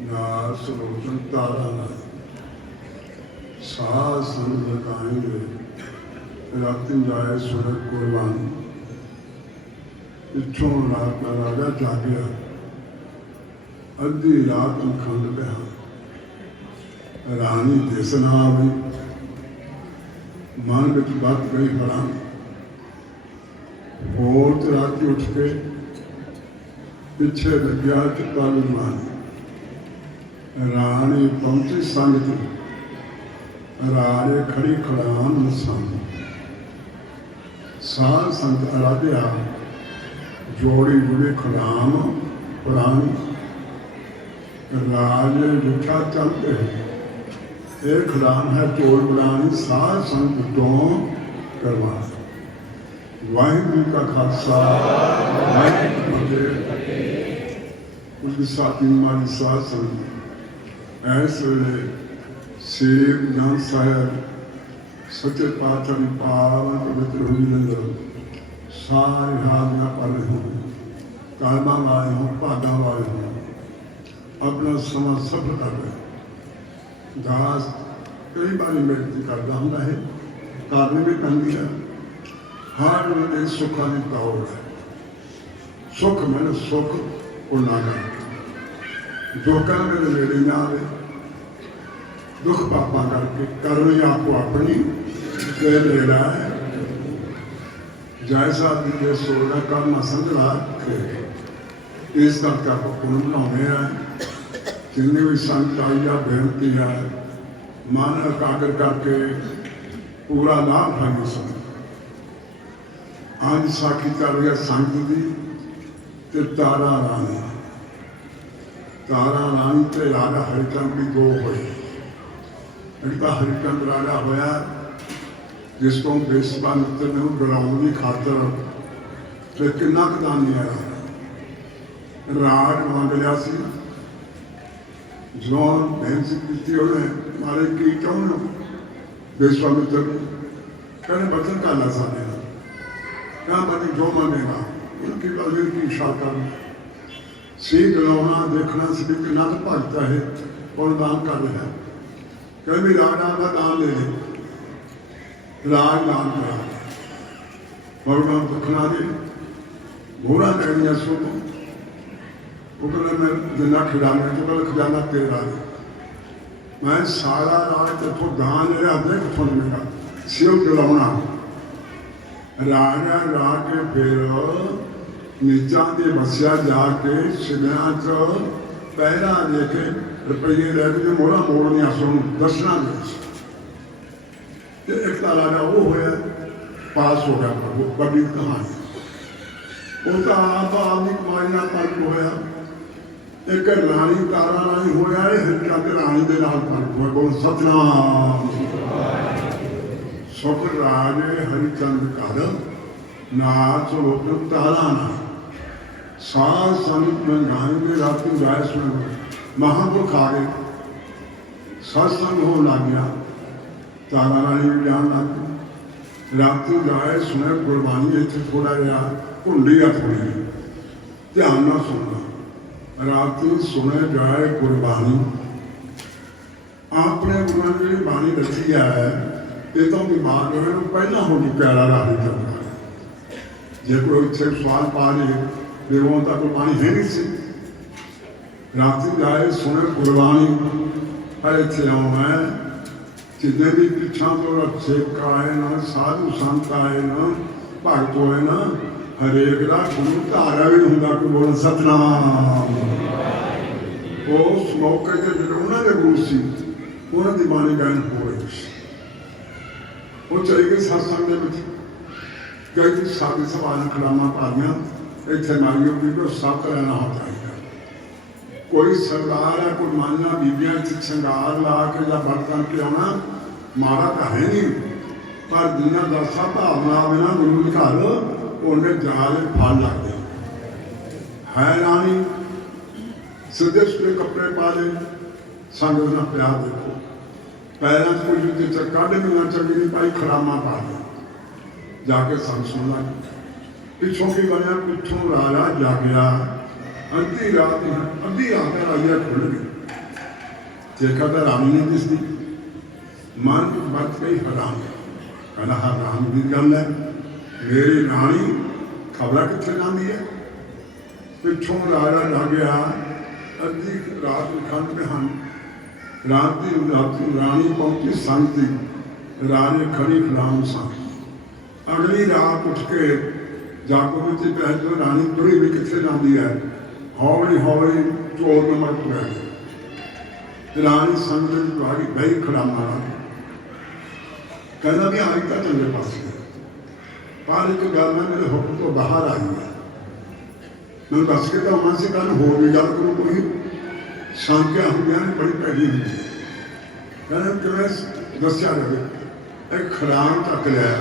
नास रोशन तारा सास लगाएंगे रात जाए सुनक कुर्बान पिछों रात का राजा जागया अद्धी रात खंड पिया रानी देसना आ गई मन बिच बात गई बड़ा होर रात उठ के पिछे लग्या चिट्टा गुरमान रानी पहुंची संगत राजे खड़ी खड़ान मसान साध संत आराध्या जोड़ी जुड़े खड़ाम पुराण राजे जुठा चलते एक खड़ाम है चोर बुलानी साध संत तो करवा वाहिगुरू का खालसा वाहिगुरू जी की फतेह। उसके साथ हमारी साध संगत ऐस वेले श्री गुरु साहिब सच्चे पातशाह की पावन पवित्र होली लंगर सारे हाजिर पढ़ रहे हों कालमा वाले हों भागा वाले हों अपना समा सफल कर रहे दास कई बार बेनती करता हूँ है करनी भी पैंती है हर वे सुखा की दौड़ है सुख मैंने सुख को ना कर जो कर मेरे नेड़े ना आए दुख पापा करके करनी आपको अपनी लेना है जैसा भी सोचना करना समझना इस करके आप पुण्य बनाने हैं जिन्हें भी संत आई या बेनती है मन एकाग्र करके पूरा लाभ उठाइए सन आज साखी कर रही है संत की ते तारा रानी ते राजा हरिचंद भी दो होए एक तो हरिचंद राजा होया जिसको बेसबा मित्र ने डराने की खातर फिर किन्ना कदानी आया राज मंग लिया जो बेनती की उन्हें मारे की चाहूँ बेसबा मित्र कहने बचन का ला साने क्या बनी जो मानेगा उनकी अमीर की इच्छा कर सी गलाना देखना से कितना तो भगता है और दान कर रहा है कह भी राजा का दान ले ले राज दान करा भगवान दखना दे घोड़ा लेनिया सुख वो कहना मैं जिन्ना खिलाने तो कहना खजाना तेरा है मैं सारा राज तेथों दान ले आते कितों मिलेगा सिर गलाना राजा ला के फिर नीचा के बसिया जाके शिविर च पहला देके रुपये लैके मोड़ा मोड़निया सुन दसना दे एक राजा वो होया पास हो गया वो बड़ी कहानी वो तो आप आदमी कमाई ना पाल होया एक रानी तारा रानी होया है हरिचंद रानी दे नाल पाल होया बोल सतनाम सुख राजे हरिचंद कर नाच लोक तारा ना साध संत में गाएंगे रात जाए सुन महापुरुष आ गए सत्संग हो लग गया तारा रानी भी जान लग गई रात जाए सुने गुरबानी इतने थोड़ा जहा भुंडी आ थोड़ी ध्यान ना सुनना रात सुने जाए गुरबानी अपने गुरु ने जी बाणी रची है ये तो दिमाग जो है पहला हो चुका है राही चलता जो कोई इतने सवाल पा ले देवों तक गुरबानी है नहीं सी रात जाए सुने गुरबानी पर इतने आना है जिन्हें भी पिछा तो सेवक आए ना साधु संत आए ना भगत होए ना हरेक का गुरु धारा भी होंगे कोई बोल सतनाम उस मौके से जो उन्होंने गुरु सी उन्होंने बाणी गायन हो रही वो चले गए सत्संग कई साधु सवाल कलामा पालियां इतने मारियों की तो सत रहना होता है कोई सरदार है कोई मानना बीबियां श्रृंगार ला के या बर्तन के आना मारा तो है नहीं पर जिन्ना दसा भावना बिना गुरु घर उन्हें जाले फल लगते है रानी सीधे सीधे कपड़े पा ले संगत का प्यार देखो पैरों से कोई जूते चक्का भी ना चंगी नहीं पाई खरामा पा ले जाके संग सुनना पिछों की बनिया पिछों राजा जागया अद्धी रात राजा खुल गई देखा तो रानी नहीं दिसती, मन बच गई हराम। कहना हराम की गल है, मेरी रानी खबर कितने जाती है। पिछों राजा ला गया, अद्धी रात खंड में हम रात की रानी पहुंची संगति, राजे खड़ी खिलाम सन। अगली रात उठ के जागो में पहले रानी तुरी भी कितने जाती है, हौली हौली चोर नंबर पै रानी संगत आ गई, बही खड़ामा कहना भी आज तक चंगे पास पर एक गल मैं मेरे हुक्म तो बाहर आई है, मैं दस के तो आना से कल होर भी गल करूँ कोई शांतियां होंगे बड़ी पैड़ी होंगी। कहना कि दसिया रहे एक खराम तक लिया,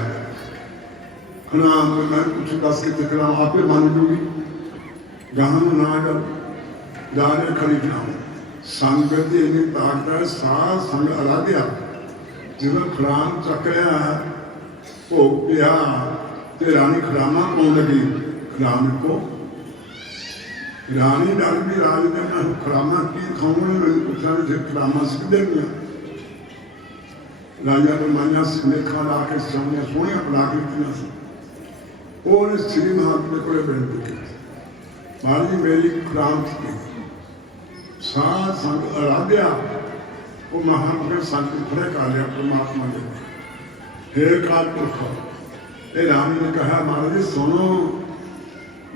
खराम मैं कुछ दस के तकरा आपे मान लूगी, गाह ना गल दाने खड़ी खराम संगत की इन्नी ताकत है, सारा संग अला गया। जो खराम चक लिया भोग पिया तो रानी खरामा पाउन लगी, खराम को रानी डर भी राज ने मैं खरामा की खाऊंगा, मैंने पूछा जो खरामा सीख देंगे। राजा ने माइया सनेखा ला के सोनिया सोहनिया बना के दिया, श्री महात्मा को बेनती की, महाराज जी मेरी खराम थी साध संग आराध्या, वो महात्मा संग खड़े कर लिया परमात्मा ने, हे काल पुरखा। रानी ने कहा महाराज जी सुनो,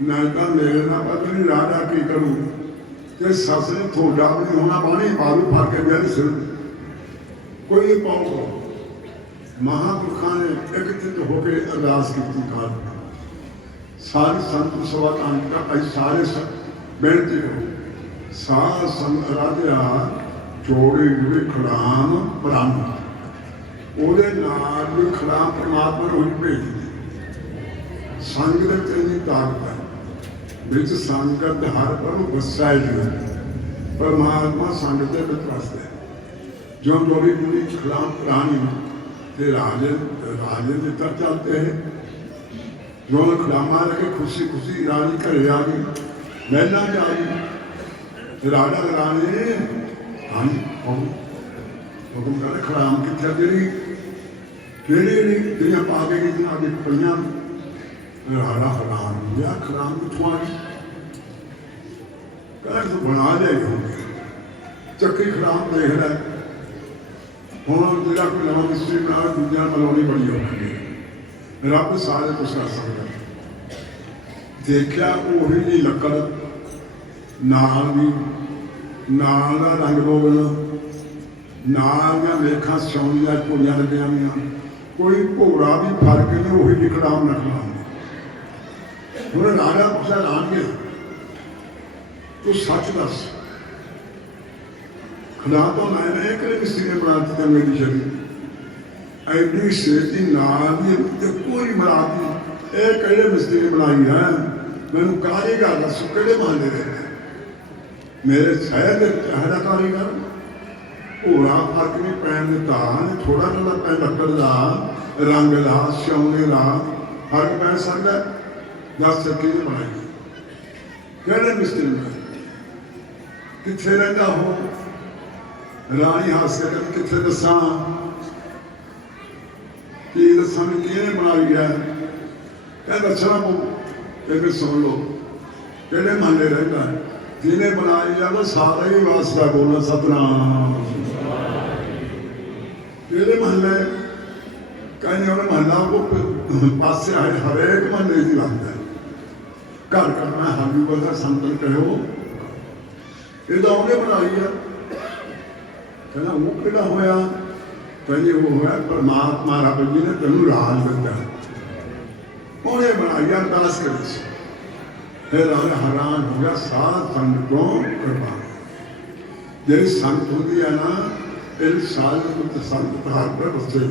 मैं तो मेरे ना पता नहीं राजा की करूँ, कि सस ने थोड़ा भी होना पानी पालू फा के मेरे सिर कोई पाओ। महापुरखा ने एक चित होकर अरदास की काल, सारे संत सभा का सारे बेनती करो, साध संग आराध्या जोड़े जुड़े खड़ाम प्राण, ਉਹਦੇ ਨਾਲ ਵੀ ਖੜਾ ਪਰਮਾਤਮਾ ਨੂੰ ਭੇਜ ਦਿੱਤੀ। ਸੰਗ ਦੇ ਵਿੱਚ ਇੰਨੀ ਤਾਕਤ ਹੈ, ਵਿੱਚ ਸੰਗਤ ਹਰ ਪ੍ਰਭੂ ਵਸੈ ਜੀ, ਪਰਮਾਤਮਾ ਸੰਗ ਦੇ ਵਿੱਚ ਵਸਦਾ ਹੈ। ਜੋ ਜੋੜੀ ਜੁੜੀ ਖੜਾ ਪ੍ਰਾਣੀ ਤੇ ਰਾਜੇ ਦੇ तर चलते हैं, जो खड़ामा लगे खुशी खुशी रानी घरे आ गई, महला जा गई। राजा रानी हाँ हुक्म कर खड़ाम कितने जी कि पा के गई आगे पड़िया। राजा हैरान हो गया, खड़ाम कितों आ गई, कह तो बना ले चक्की खड़ाम देख रहा हूँ, जो कोई नवा मिस्त्री बना दूजा मलानी बड़ी औखी है, रब सारे कुछ कर सकता। देखा उही जी लकड़ नाल भी नाल का रंग बोगना, नाल लेखा सौनिया भोलियां लगिया हुई, कोई भोरा भी फर्क नहीं, उही जी खड़ाम रखना। हूँ राजा पूछा लान गया, तू सच दस खड़ा तो मैंने एक मिस्त्री ने बना दी मेरी शरीर, एडी सेती नाल की कोई बना दी, ये कड़े मिस्त्री ने बनाई है, मैनू कारीगर दस कि मानते रहे मेरे शहर के चेहरा कारीगर भोरा फर्क नहीं पैन दिता, थोड़ा थोड़ा पै लकड़ का रंग ला सिउने ला फर्क पै सकता, दस कि बनाई कहने मिस्त्री ने कितने रहा हो। रानी हस के कहती कितने दसा कि दसा भी कि बनाई है, कह दसना पो फिर सुन लो कि माने रहता है, जिन्हें बनाई है वो सारा ही वास्ता बोलना सतनाम। ये महल्ले कहीं उन्हें महला को पास आए हरेक महल्ले की बात है, घर घर में हाली बोलता संतन कहो ये तो उन्हें बनाई है। कहना वो कि होया, कहने वो होया परमात्मा रब जी ने तेन राज दिता, उन्हें बनाई अरदास करी। फिर राजा हैरान हो गया, साध संत को कृपा जी संत होती है ना, इन साल संत तार पर बसे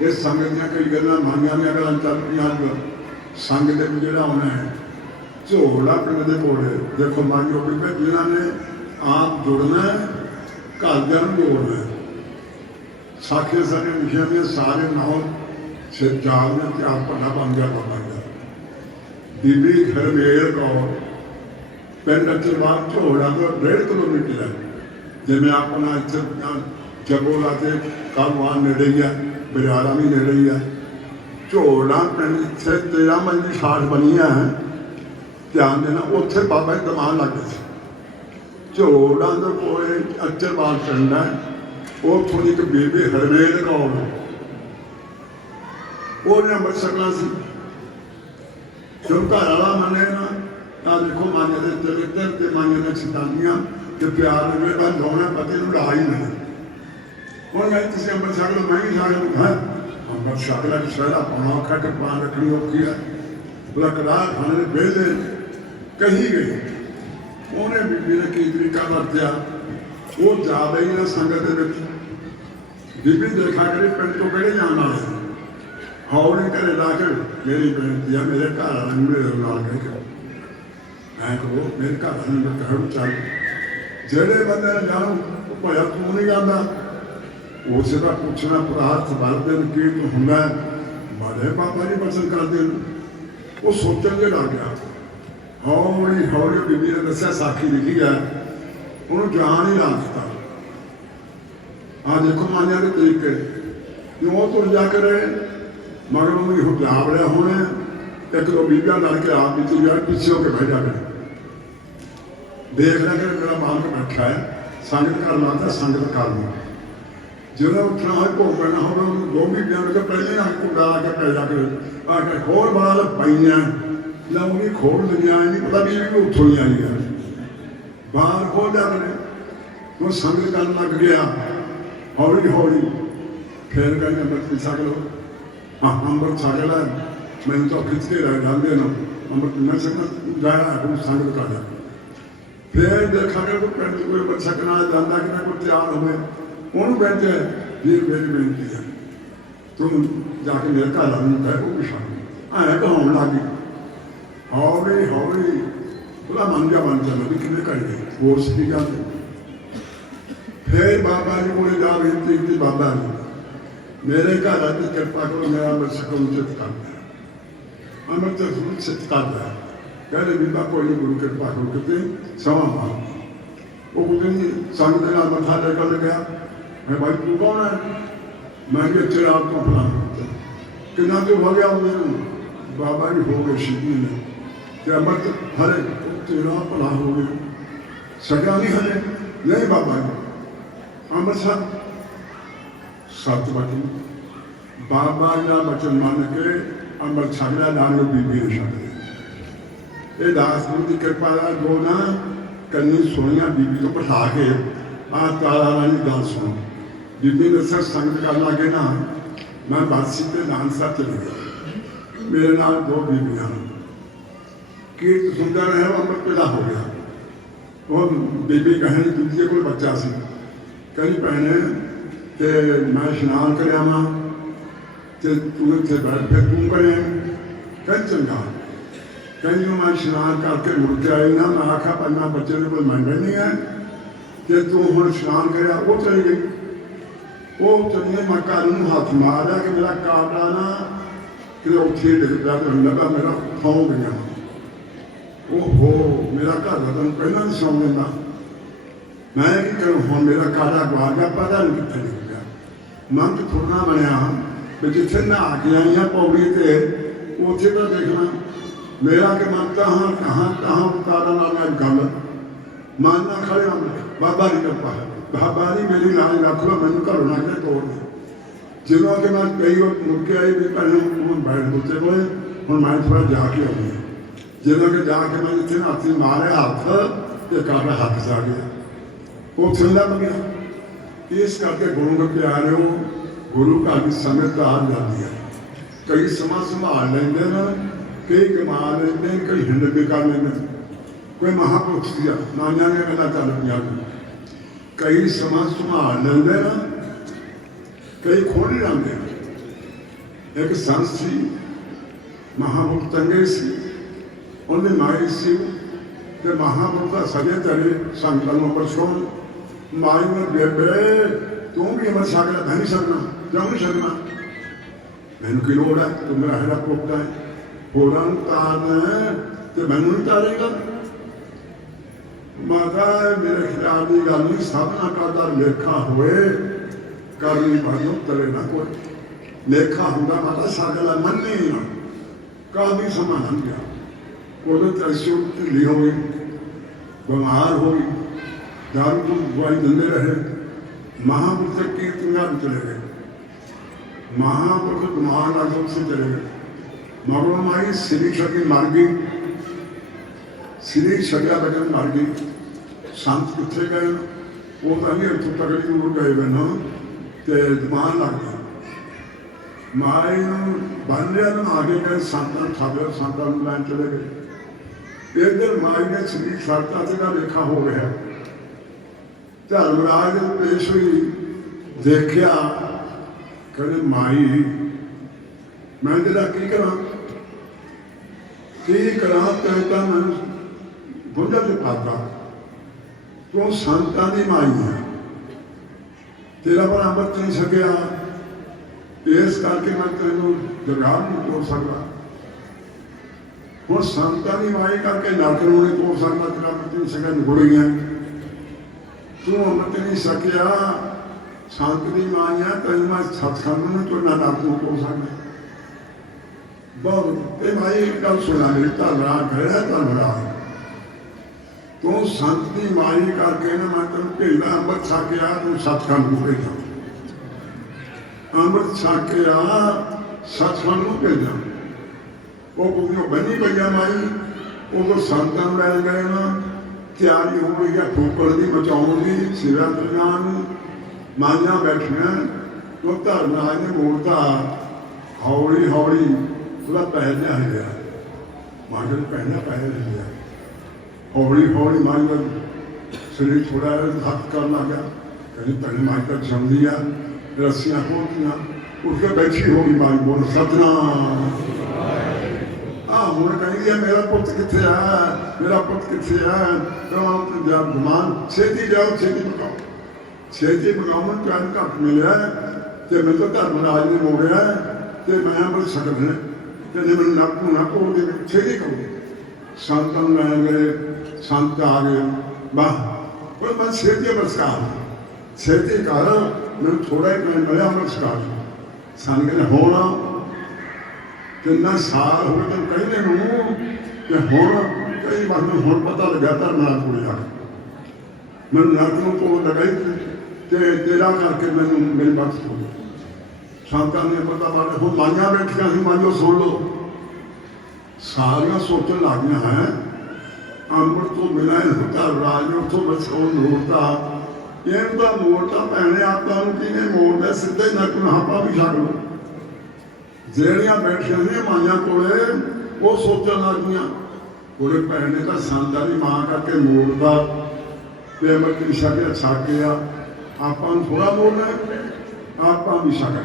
ये संगत दी कई गल्लां माइयां दी गल्लां चल पईयां। संग दे जिहड़ा होना है झोला पिंड दे कोले देखो माइयो भी जिन्हां ने आप जुड़ना है, घरदियां नूं जोड़ना है। साखी सारे लिखिया भी सारे नौ जाल ने त्याग पढ़ा बन गया बाबा जी। बीबी हरमेल कौर पिंड अचरवाल झोड़ा तो 1.5 किलोमीटर है। जिमें अपना इतने जगोला से कालवान नेड़े ही है, बरियाला भी नेड़े ही है। झोड़ा पिंड इतने 13 मंजिल छाट बनी है, ध्यान देना, उत्थे बाबा जी दमान लग गए थे। झोड़ा के कोल अचरवाल पिंड है, उतों एक बीबी हरमेल कौर उन्हें अमृत छकना सी। जो घर वाला मने ना, आ देखो माने दे चरित्र ते माने ने सिद्धांतियां ते प्यार दे बाद दोना पति नूं ला ही नहीं। हुण मैं तुसीं अमृत छक लो, मैं भी छक लूं। हां अमृत छक ला शहरा पाना औखा ते पान रखनी औखी है। बोला कड़ाह खाने दे बेले कही गई। उन्हें बीबी ने की तरीका वरतिया, वो जा रही ना संगत दे विच। बीबी देखा करे पिंड तो किहड़े जाण वाले हौली घरे ला के मेरी बेनती है, मेरे घर वाले मेरे नाल कह के मैं कहो मेरे घर वाले ने कहो चल जेड़े बंदे ने जानो भाया तू नहीं जाता उसे का पूछना पदार्थ बलते की तो होंगे बड़े बाबा जी बचन करते हैं। वो सोचन के लग गया। हौली हौली बीबी ने दसिया साखी लिखी है, उन्होंने जान ही ला दिता। आ देखो मानिया के तरीके क्यों तुर जा कर मगर उन्होंने हिजाब लिया होने एक दो बीबियां लड़के आप भी तुर पीछे होकर बैठ जाकर देख रहे कि मेरा मालिक बैठा है, संगत कर लाता संगत कर लो। जो उठना है भोग पैना हो दो बीबियां लगे पहले आके कुड़ा आके पै जाकर आके खोल बाल पाइया ना उन्हें खोल लिया नहीं पता बीबी उठो ही आई है बाहर खोल जाकर वो संगत कर लग गया। हौली हौली फिर कहीं अमृत छक लो। हाँ अमृत छक ला मैंने तो खिंच के रह डालते ना अमृत न सकना जाया संगत कर लिया। फिर देखा कि पिंड कोई अमृत छकना जाता कि मैं कोई तैयार हुए उन्होंने कहते ये मेरी बेनती है तुम जाके मेरे घर वाले कहो कि शाम ऐ कहाउन लगी। हौली हौली बोला मन जा बन चलो भी कितने कर गए कोर्स की गल। फिर बाबा जी को जा बेनती की बाबा जी मेरे घर वाले कृपा करो मेरा अमृत छक उचित कर दिया अमृत उचित कर दिया। कहते बीबा कोई नहीं गुरु कृपा करो कितने सवा मार वो कुछ नहीं संग के नाल मथा लेकर गया। मैं भाई तू कौन है? मैं भी अच्छे रात को फला कितना तो हो गया मेरे बाबा जी हो गए शिवी ने कि अमृत हरे तेरा भला हो गया सजा नहीं हले नहीं बाबा जी अमृत सत वचन बाबा जी का वचन मान के अमृत छक लिया नाल बीबी ने छक लिया। ये दास गुरु की कृपा दो ना कन्नी सोनिया बीबी को बिठा के आ तारा वाली गल सुनो। बीबी ने सर संगत कर लगे ना मैं बासी के नानसा चले गया। मेरे नाल दो बीबियां कीर्त सुंदर रहे अमृत पैदा हो गया। वो बीबी कहनी दूसरे को बच्चा सी कहीं भैने कि मैं स्नान कर आवा तो तू इतने बैठ फिर तू करे कहीं चंगा कहीं मैं स्नान करके मुड़ के आई ना मैं आखा पन्ना बच्चे ने कोई मंडे नहीं है कि तू हम स्नान कर वो चली गई। वो चलिए मैं घर में हाथ मारा कि मेरा काटा ना कि उठे डिग पिया तो लगा मेरा थौ गया। ओहो मेरा घर का तुम पहला नहीं सौ देना मैं की करूँ हम मेरा काटा गवा गया पता नहीं कितने डिग गया। मन तो थोड़ा बनया भी जिथे नहा के आई हाँ पौड़ी से उसे तो देखना मेरा के मन कहाँ कहाँ कहाँ उतारा ना गल मानना खड़े बाबा जी का पाया बाबा जी मेरी लाज रख लो मैंने घरों ना के तोड़ दे जो कि मैं कई वक्त मुड़ के आई भी पहले बैठ दूसरे को हूँ मैं थोड़ा जाके आऊँ जो कि जाके मैं जितने हाथी मारे हाथ तो काटा हाथ जा गया वो ठंडा बन गया। इस करके गुरु के प्यारे हो गुरु का भी संगत आ जाती है। कई समा संभाल लेंगे ना कई कमा लेंगे कई हिंड भी कर लेंगे। कोई महापुरुष दिया नानिया ने कहना चल पिया कई समा संभाल लेंगे ना कई खोल जाते। एक संत सी महापुरुष चंगे सी उन्हें माई सी ते महापुरुष का सजे चले संगतों पर छोड़ माई ने बेबे तू भी अमर छक मैं नहीं सकना क्यों नहीं सकना मैनू की लोड़ है तू मेरा हेरा पोपटा है होरा तारना है तो मैनू नहीं तारेगा माता मेरे ख्याल की गल नहीं, सबना का लेखा होए करनी भाइयों करे ना कोई लेखा होंगे माता सागला मन नहीं ना काफी समा लंघ गया। उदो तैसी ढिली हो गई, बीमार हो गई, दारू को दवाई देंदे रहे। महापुरुष कीर्तियां भी चले गए, महापुरुष मान आगम से चले गए। मगरों माई श्री शकी मर गई, श्री शकिया बचन मर गई। संत कितने गए वो तो नहीं इतों तकड़ी दूर गए मैनू तो जमान लग गया। माई बन लिया ना आगे गए संतां छाड़े, संतां लैन चले गए। एक दिन माई ने श्री शरता से लेखा हो गया। धर्मराज पेश हुई, देखिया कहते माई मैं तेरा की करा तो मैं बुझा से पाता तू संतां दी माई है, तेरा पर अमृत नहीं सकिया, इस करके मैं तेनों जगार नहीं तोड़ सकता। हूँ संतां दी माई करके नरक नूं नहीं तोड़ सकता, तेरा अमृत नहीं सकिया निगुड़ी है। तू अमृत नहीं सकिया, संत दी माई है, तेन मैं सतखंड में तो ना नरक नूं तोड़ सकता। बहुत ये भाई एक गल सुना मेरी धर्मराज है धर्मराज तू संत की माई करके ना मैं तेन भेजा अमृत छकिया तू सतखंड को भेजा, अमृत छकिया सतखंड को भेजा। वो कुछ बनी पई माई उदो संतां लै गए ना, तैयारी हो गई है फूकण की बचाने की सिरा दरगाह माइया बैठिया। तो धर्मराज ने मोड़ता हौली हौली थोड़ा पहलिया हिलिया, मांगे पहला पहले हिलिया हौली हौली माई का शरीर थोड़ा हथ कर लग गया। कहनी पहले माई तक जमदी आ रस्सियां खोलतियां उठ के बैठी हो गई। माई बोल सतनाम हूँ कहेंगे मेरा पुत कितने है, मेरा पुत कितने है। तो जब गुमान छेती जाओ छेती पकाओ, छेती पकाओ टाइम घट मिले तो मैं तो धर्मराज ने मोड़िया तो मैं अमृत छकने कहते मैं नक ना घोल के छेती करो। संतां लैन गए, संत आ गए, वाह पर मैं छेती अमृतकार छेती कर मैं थोड़ा ही मैं मिले अमृतकार सन कहते होना कितना साल हो गए कहने कि हूँ कई बार हूँ पता लगा धर्मराज को जाकर मैं नरक में को लगाई तेरा करके मैंने मेरी बात हो गई। संतां ने पता बात हूँ माइया बैठिया ही माइयो सुन लो सारिया सोचन लग गई हैं अमृत तो मिला धर्मराज ने उतो बचो मोड़ता इनका मोड़ता भैने आपका किने मोड़ना सीधे नरक में आपा भी छड़ लो। ਜਿਹੜੀਆਂ ਬੈਠੀਆਂ ਨੇ ਮਾਈਆਂ ਕੋਲੇ ਉਹ ਸੋਚਣ ਲੱਗ ਗਈਆਂ ਕੋਲੇ ਭੈਣ ਨੇ ਤਾਂ ਸੰਤਾਂ ਦੀ ਮਾਂ ਕਰਕੇ ਮੋੜਦਾ ਤੇ ਅਮਰਤ ਦੀ ਛਕਿਆ ਛਕਿਆ ਆਪਾਂ ਨੂੰ ਥੋੜਾ ਮੋੜਨਾ ਆਪਾਂ ਵੀ ਛਕਣਾ।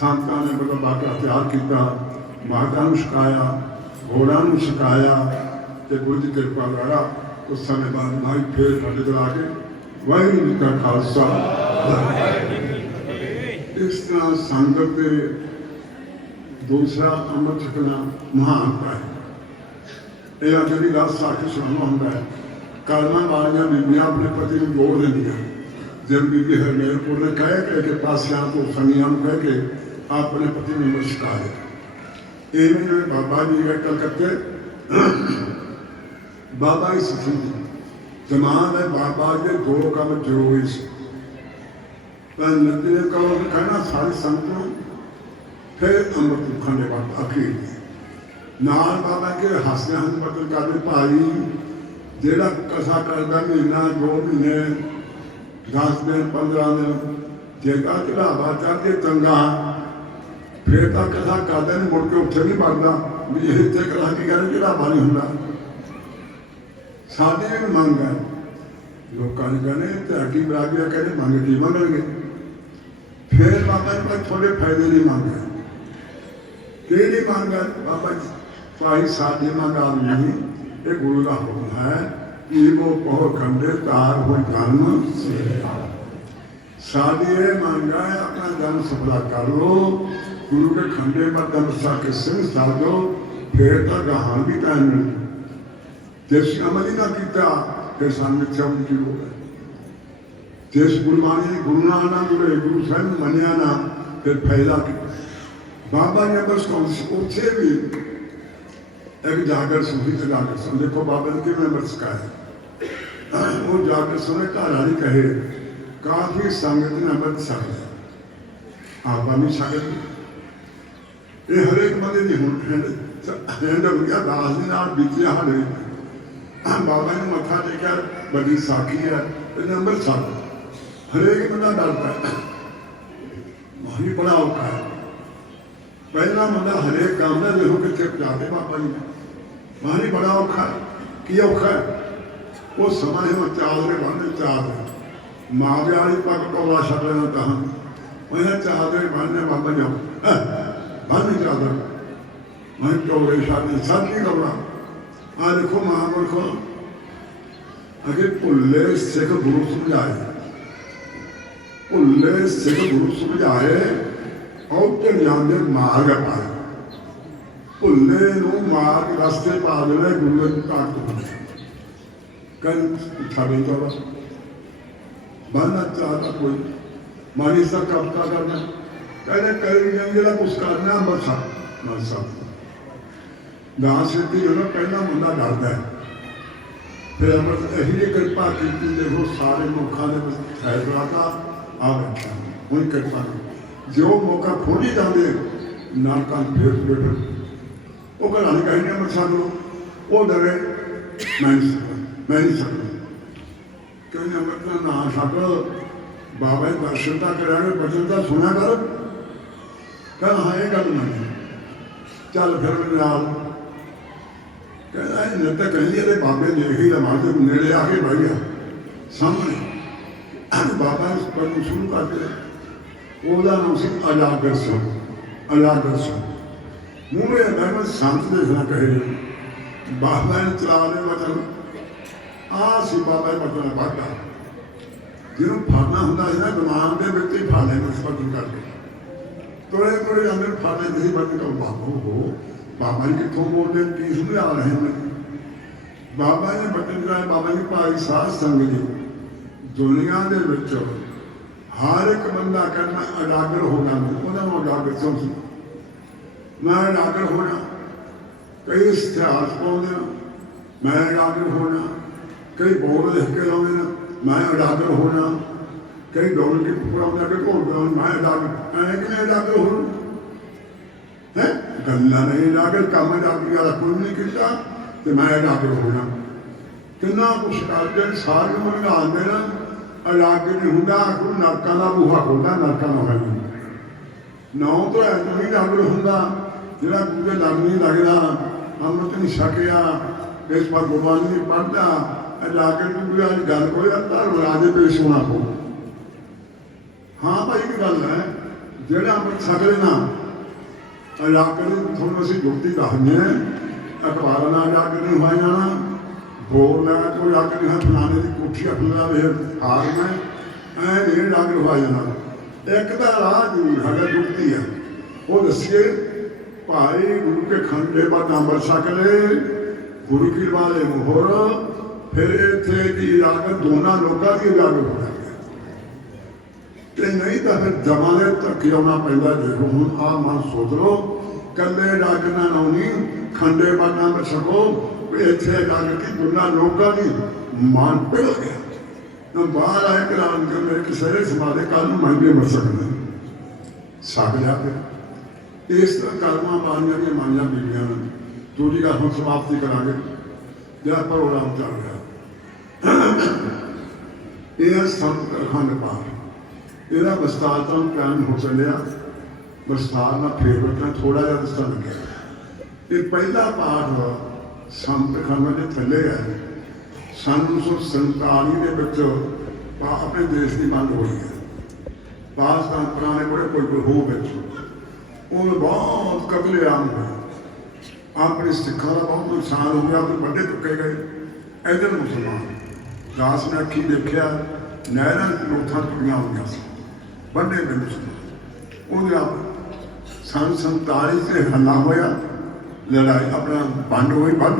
ਸੰਤਾਂ ਨੇ ਬੜਾ ਬਾਕਾ ਤਿਆਰ ਕੀਤਾ, ਮਾਤਾ ਨੂੰ ਛਕਾਇਆ, ਘੋੜਾ ਨੂੰ ਛਕਾਇਆ ਤੇ ਗੁਰੂ ਦੀ ਕਿਰਪਾ ਕਰਾ। ਉਸ ਸਮੇਂ ਬਾਅਦ ਮਾਈ ਫੇਰ ਸਾਡੇ ਕੋਲ ਆ ਕੇ ਵਾਹਿਗੁਰੂ ਜੀ ਕਾ ਖਾਲਸਾ। ਇਸ ਤਰ੍ਹਾਂ ਸੰਗਤ ਦੇ दूसरा अमृत छकना महानता है। यह अगर गल साख सुनाना होंगे कलमा वालिया बीबियां अपने पति को जोड़ देंदियां। जब बीबी हरमेलपुर ने कह के पासियां को सनिया कह के अपने पति ने मुस्काए। इन्हें बाबा जी गए कलकत्ते, बाबा ही सिखी जमान है बाबा के दो काम जरूरी से पर नदी ने कहो कहना सारी संतों फिर अमृत खाने वक्त अखीर नाल बाबा के हसने हंस पतन करते भाई जेड़ा कथा करता महीना 2 महीने 10 दिन 15 दिन जेगा चढ़ावा चढ़ते चंगा फिर तो कथा करते मुड़ के उत्थे नहीं बनता भी इतने कथा की कहते चढ़ावा नहीं होंगे। साड़ी भी मंग है लोगों ने कहने ध्याड़ी बराबिया कहते मंग की मंगणगे फिर बाबा जी थोड़े फायदे नहीं मंगे केड़ी मंग है बाबा जी भाई साड़ी मंगा नहीं ये गुरु का हुक्म है कि वो कहो खंडे तार हो जन्म साड़ी ये मंगा है अपना जन्म सफला कर लो गुरु के खंडे पर दमसा के सिंह डाल दो फिर तो गहां भी टाइम मिल जैसे अमल ही ना किया फिर सानू मिथ्या की लोड़ है। जिस गुरबाणी गुरु नाल ना जुड़े, गुरु साहब मनिया ना, फिर फायदा की। बाबा ने बस उत्थे भी एक जागर सुनी तो जागर सुन, देखो बाबा ने किमें अमृत छकाया। वो जागर सुने घर वाली कहे काफी संगत ने अमृत छक लिया, आप भी छक ये हरेक बंदे की हूँ हैंड हो गया। दास जी नाल बीतिया हले बाबा ने मत्था टेकिया, बड़ी साखी है, अमृत छक हरेक बंदा डरता है, वही बड़ा औखा है। पहला बंदा हरेक काम का देखो कितने जाते बाबा जी वही बड़ा औखा है। की औखा है वो समा है चादरे बन चादरे मावे वाली पग पौला छक लेना कहा वह चादरे बनने बाबा जाओ बन चादर मैं चौरे शादी सब नहीं करना। आ देखो महापुरख अगे भुले सिख गुरु समझाए, भुले सिख गुरु समझाए और चल जाते मार्ग पाए। भुले मार्ग रास्ते पा देने गुरु की ताकत कल छाड़ी चौड़ा बनना चाहता कोई मारी सा कब्जा करना कहने कल कुछ करना मरसा गांव सिद्धि जो पहला मुंडा डरता है। फिर अमृत यही कृपा की, देखो सारे मुखा ने फैसला था आ बैठा वही कृपा की। जो मौका खोली जाते नानका फिर बैठो वो घर नहीं कहीं अमृत छक लो, वो डरे मैं नहीं सकता कहीं अमृत ना छक बाबा दर्शन तो करा बचन तो सुना कर कह हाँ ये गल नहीं चल फिर मेरे नाल कहना न तो कहीं बाबे ने ही मारते नेड़े आके बह गया सामने बाबा ने पढ़ना शुरू कर दिया। ਉਹਦਾ नाम से अजागर सुन, अजागर सुन मूहरे मैं संत देखना कहे बाबा ने चलाने वचन आ सी बाबा वचन पढ़ता जिन्होंने फड़ना होंगे ना दिमाग के बच्चे फड़ लेंगे इस वचन करके थोड़े थोड़े अंदर फड़ लेंगे सी वचन कर बाबू हो बाबा जी कितों बोलते की समझा रहे हैं। बाबा ने बचन कराए बाबा जी भाई साध संगत जी दुनिया के विच हर एक बंदा कहना अजागर होना उन्होंने अजागर समझ मैं अजागर होना कई इतिहास पाते मैं अजागर होना कई बोर्ड लिख के लाने मैं अजागर होना कई डोल के पुराने के घोल मैं अजागर ऐ कि अजागर होना है गल्ला नहीं अजागर काम अजागर वाला कोई नहीं किया तो मैं अजागर होना किन्ना कुछ करते सारे मंगा देना अजागर नहीं होंगे आखिर नरकों का बूहा खोलता नरकों का है नौ तो ऐसा नहीं अजागर होंगे जोड़ा पूरे लग नहीं लगता अमृत नहीं छकिया इस पर गुरबाणी नहीं पढ़ता अजागर की कोई अज गल कोई धर्म राजे पेश होना पो। हाँ भाई एक गल है जोड़ा अमृत छक लेना अजागर थोड़ा असं जुगती दसने अखबार ना अजागर नहीं हुआ जाना बोर लगा तो अजागर नहीं फलाने की कोठी अपना हार में ऐ नहीं अजागर हुआ जाना। एक तो राह जरूर है जुगती है वो दसिए भाई गुरु के खंडे पर अमृत छक ले गुरु की वाले मोहर फिर इतने की अजागर दोनों लोगों की अजागर हो जाए नहीं तो फिर जमाने तक आना पैदा। देखो हूँ आ मन सोच लो कले अजागर ना लानी खंडे पर अमृत छको इतने अजागर की दोनों लोगों की मन पिघल गया बाहर आए करान के मेरे किसी ने समाधे कल महंगे मर सकते छक लिया। इस तरह कर्मा बानिया की मानिया बीबियां दूरी गल हम समाप्ति करा जरा प्रोग्राम चल रहा यह संत अखंड पाठ यदा विस्तार तो टाइम हो चलिया विस्तार में फेर बचना थोड़ा जहा दसा लगे। ये पहला पाठ संत अखंड के थले है सन 1947 अपने देश की वंड हुई है पाकिस्तान पुराने बड़े कोई हो उन्हें बहुत कतलेआम हुए अपने सिखा का बहुत नुकसान हो गया अपने बड़े चुके गए। इधर मुसलमान दास ने अखी देखा नहर लोथा टुटिया हुई बड़े ने मुसलमान सन 47 से हल्ला होया लड़ाई अपना वंड हुई वंड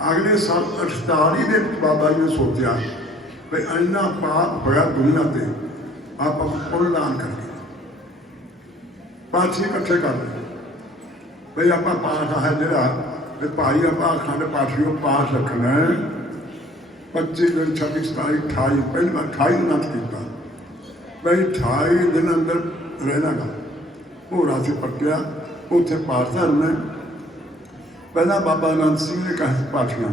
अगले साल 48 ਦੇ ਵਿੱਚ ਬਾਬਾ ਜੀ ਨੇ ਸੋਚਿਆ ਵੀ ਇੰਨਾ ਪਾਪ ਹੋਇਆ ਦੁਨੀਆ ਤੇ, ਆਪਾਂ ਪੁੰਨ ਦਾਨ ਕਰੀਏ। ਪਾਠੀ ਇਕੱਠੇ ਕਰ ਲਏ ਬਈ ਆਪਾਂ ਪਾਠ ਹੈ ਜਿਹੜਾ ਤੇ ਭਾਈ ਆਪਾਂ ਅਖੰਡ ਪਾਠੀਓ ਪਾਠ ਰੱਖਣਾ 25 ਦਿਨ 26 27 28 ਪਹਿਲਾਂ 28 ਦਿਨਾਂ ਕੀਤਾ ਬਈ 28 ਦਿਨ ਅੰਦਰ ਰਹਿਣਾ ਗਾ। ਘੋੜਾ ਸੀ ਪੱਕਿਆ ਉੱਥੇ ਪਾਠ ਧਰਨਾ। ਪਹਿਲਾਂ ਬਾਬਾ ਆਨੰਦ ਸਿੰਘ ਨੇ ਕਿਹਾ ਪਾਠੀਆਂ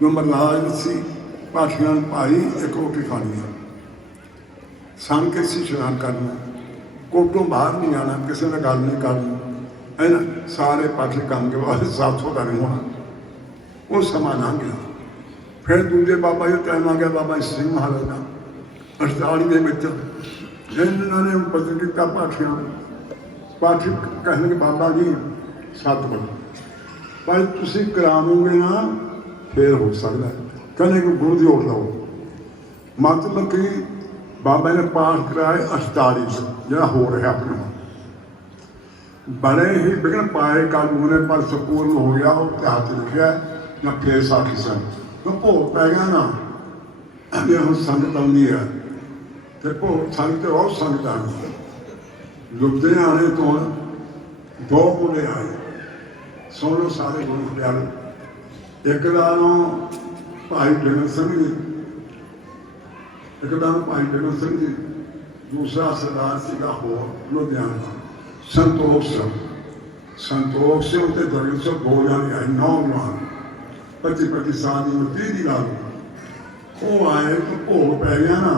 ਜੋ ਮਰਦਾਜ ਸੀ ਪਾਠੀਆਂ ਭਾਈ ਇੱਕ ਰੋਟੀ ਖਾਣੀ ਹੈ, ਸੰਗ ਕੇ ਸੀ ਇਸ਼ਨਾਨ ਕਰਨਾ, ਕੋਟੋਂ ਬਾਹਰ ਨਹੀਂ ਆਉਣਾ, ਕਿਸੇ ਨਾਲ ਗੱਲ ਨਹੀਂ ਕਰਨੀ ਹੈ ਨਾ। ਸਾਰੇ ਪਾਠੀ ਕੰਮ ਕੇ ਬਾਅਦ 700 ਦਾ ਨਹੀਂ ਹੋਣਾ। ਉਹ ਸਮਾਂ ਲੰਘ ਗਿਆ। ਫਿਰ ਦੂਜੇ ਬਾਬਾ ਜੀ ਟਾਈਮ ਆ ਗਿਆ ਬਾਬਾ ਸਿੰਘ ਮਹਾਰਾਜ ਦਾ 48 ਦੇ ਵਿੱਚ ਇਹਨਾਂ ਨੇ ਬਦਲ ਕੀਤਾ ਪਾਠੀਆਂ। ਪਾਠੀ ਕਹਿਣਗੇ ਬਾਬਾ ਜੀ 7 ਵਜੇ ਪਰ ਤੁਸੀਂ ਕਰਾਵੋਗੇ ਨਾ ਫੇਰ ਹੋ ਸਕਦਾ। ਕਹਿੰਦੇ ਕਿ ਗੁਰੂ ਦੀ ਓਟ ਲਓ। ਮਤਲਬ ਕਿ ਬਾਬਾ ਨੇ ਪਾਠ ਕਰਾਏ 48 ਜਿਹੜਾ ਹੋ ਰਿਹਾ ਆਪਣੇ ਬੜੇ ਹੀ ਵਿਘਨ ਪਾਏ ਕਾਨੂੰਨ ਨੇ ਪਰ ਸੰਪੂਰਨ ਹੋ ਗਿਆ। ਉਹ ਇਤਿਹਾਸ 'ਚ ਲਿਖਿਆ ਜਾਂ ਫੇਰ ਸਾਖੀ ਸਨ ਭੋਗ ਪੈ ਗਿਆ ਨਾ। ਜੇ ਹੁਣ ਸੰਗਤ ਆਉਂਦੀ ਹੈ ਤੇ ਭੋਗ ਸੰਗਤ ਬਹੁਤ ਸੰਗਤ ਆਉਂਦੀ। ਲੁਧਿਆਣੇ ਤੋਂ 2 ਮੁੰਡੇ ਆਏ। ਸੁਣ ਲਓ ਸਾਰੇ ਗੁਰੂ ਪਿਆਰੇ। ਇੱਕ ਦਾ ਨਾਮ ਭਾਈ ਜਗਨ ਸਿੰਘ ਜੀ, ਇੱਕ ਦਾ ਨਾਮ ਭਾਈ ਜਗਨ ਸਿੰਘ ਜੀ, ਦੂਸਰਾ ਸਰਦਾਰ ਸੀਗਾ ਹੋਰ ਲੁਧਿਆਣਾ ਦਾ ਸੰਤੋਖ ਸਿੰਘ। ਸੰਤੋਖ ਸਿੰਘ ਤੇ ਜਗਨ ਸਿੰਘ 2 ਜਾਣੇ ਆਏ। ਨੌਜਵਾਨ 25 ਸਾਲ ਦੀ ਉਮਰ 30 ਦੀ ਲਾ ਲਓ। ਉਹ ਆਏ ਤਾਂ ਭੋਗ ਪੈ ਗਿਆ ਨਾ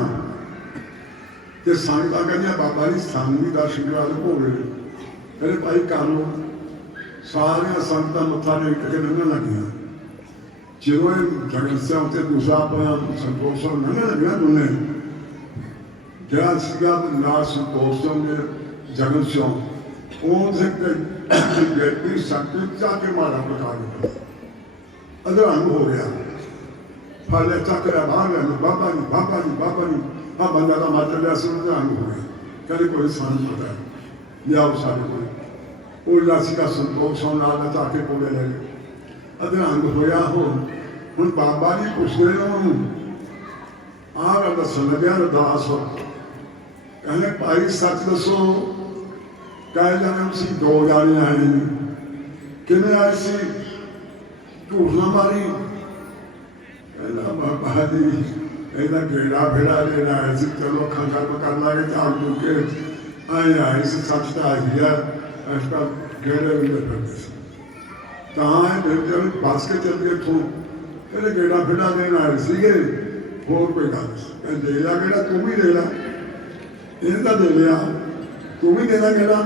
ਤੇ ਸੰਗਤਾਂ ਕਹਿੰਦੀਆਂ ਬਾਬਾ ਜੀ ਸਾਨੂੰ ਵੀ ਦਰਸ਼ਨ ਕਰਾ ਦਿਓ ਭੋਗ ਦੇ। ਕਹਿੰਦੇ ਭਾਈ ਕਰ ਲਓ। ਸਾਰੀਆਂ ਸੰਗਤਾਂ ਮੱਥਾ ਟੇਕ ਕੇ ਲੰਘਣ ਲੱਗੀਆਂ। ਜਦੋਂ ਇਹ ਜਗਨ ਸਿੰਘ ਤੇ ਦੂਸਰਾ ਆਪਣਾ ਸੰਤੋਖ ਸਿੰਘ ਲੰਘਣ ਲੱਗਿਆ ਦੋਨੇ, ਜਿਹੜਾ ਸੀਗਾ ਨਾਲ ਸੰਤੋਖ ਸਿੰਘ ਦੇ ਜਗਨ ਸਿੰਘ ਉਹ ਵੀ ਸੰਗਤ ਜਾ ਕੇ ਮਾਰਾ ਪਕਾ ਦਿੱਤਾ। ਅਧਰੰਗ ਹੋ ਗਿਆ। ਫਾਲੇ ਚੱਕ ਰਿਹਾ ਬਾਹਰ ਗਿਆ। ਬਾਬਾ ਜੀ ਬਾਬਾ ਜੀ ਬਾਬਾ ਜੀ ਆ ਬੰਦਾ ਦਾ ਮਰ ਚੱਲਿਆ ਸੀ। ਅਧਰੰਗ ਹੋ ਗਿਆ। ਕਹਿੰਦੇ ਕੋਈ ਸਾਨੂੰ ਪਤਾ ਲਿਆਓ ਸਾਡੇ ਕੋਲ। ਉਹ ਲਾਸੀ ਦਾ ਸੰਤੋਖ ਸਿੰਘ ਨਾਲ ਜਾ ਕੇ ਕੋਲੇ ਲੈ ਗਏ। ਅਧਰੰਗ ਹੋਇਆ। ਹੁਣ ਬਾਬਾ ਜੀ ਪੁੱਛਦੇ ਨੇ ਉਹਨੂੰ ਆਹ ਗੱਲ ਦੱਸਣ ਲੱਗਿਆ ਅਰਦਾਸ। ਕਹਿੰਦੇ ਭਾਈ ਸੱਚ ਦੱਸੋ ਕਹਿ ਜਾਣੇ ਤੁਸੀਂ 2 ਜਾਣੇ ਆਏ ਨੇ, ਕਿਵੇਂ ਆਏ ਸੀ? ਝੂਠ ਨਾ ਮਾਰੀ। ਕਹਿੰਦਾ ਬਾਬਾ ਜੀ ਇਹਦਾ ਗੇੜਾ ਫੇੜਾ ਲੈਣਾ ਆਇਆ ਸੀ। ਚਲੋ ਅੱਖਾਂ ਕਰਮ ਕਰ ਲਾਂਗੇ ਝਾੜ ਦੂ ਕੇ ਆਏ ਸੀ। ਸੱਚ ਤਾਂ ਆਈ ਹੈ ਇਸ ਦਾ ਗੇੜੇ ਵੀ ਫਿਰਦੇ ਸੀ ਤਾਂ ਇਹ ਬੱਸ ਕੇ ਚੱਲ ਗਏ ਇੱਥੋਂ। ਇਹਦੇ ਗੇੜਾ ਫੇੜਾ ਦੇਣ ਆਏ ਸੀਗੇ। ਹੋਰ ਕੋਈ ਗੱਲ ਨਹੀਂ। ਦੇ ਲਿਆ ਗੇੜਾ, ਤੂੰ ਵੀ ਦੇ ਲਾ। ਇਹ ਤਾਂ ਦੇ ਲਿਆ, ਤੂੰ ਵੀ ਦੇਣਾ ਗੇੜਾ।